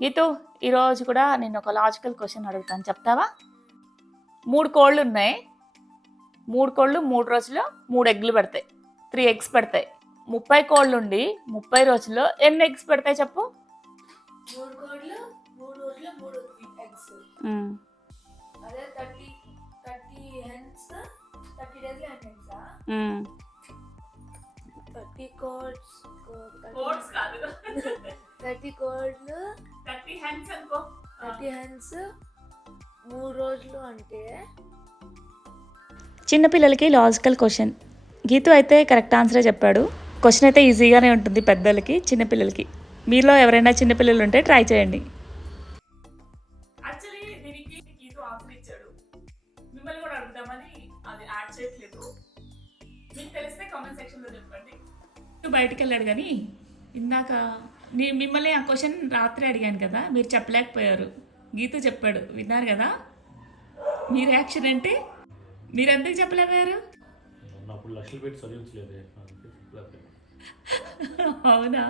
గీతు, ఈరోజు కూడా నేను ఒక లాజికల్ క్వశ్చన్ అడుగుతాను, చెప్తావా? 3 కోళ్ళు ఉన్నాయి. 3 కోళ్ళు 3 రోజుల్లో 3 ఎగ్లు పెడతాయి. 3 ఎగ్స్ పెడతాయి. 30 కోళ్ళు ఉండి 30 రోజుల్లో ఎన్ని ఎగ్స్ పెడతాయి చెప్పు? 3 కోళ్ళు 3 రోజుల్లో 3 ఎగ్స్. అదే 30 హెన్స్ 30 డేస్ లో ఎన్ని ఎగ్సా? 30 కోడ్స్ కాదు 30 కోడ్లు 30 హెన్స్ అనుకో. 30 హెన్స్ 3 రోజులు అంటే చిన్నపిల్లలకి లాజికల్ క్వశ్చన్. గీతు అయితే కరెక్ట్ ఆన్సరే చెప్పాడు. క్వశ్చన్ అయితే ఈజీగానే ఉంటుంది పెద్దలకి, చిన్నపిల్లలకి. మీలో ఎవరైనా చిన్నపిల్లలు ఉంటే ట్రై చేయండి. యాక్చువల్లీ దీనికి గీతు ఆన్సర్ ఇచ్చాడు. మిమ్మల్ని కూడా అడుగుతామని అది యాడ్ చేయట్లేదు. మీకు తెలిస్తే కామెంట్ సెక్షన్లో చెప్పండి. బయటికి వెళ్ళాడు కానీ ఇందాక మిమ్మల్ని ఆ క్వశ్చన్ రాత్రి అడిగాను కదా, మీరు చెప్పలేకపోయారు. గీతు చెప్పాడు, విన్నారు కదా. మీ రియాక్షన్ అంటే మీరు ఎందుకు చెప్పలేకపోయారు? లక్షలు పెట్టి చదివించలేదు. అవునా?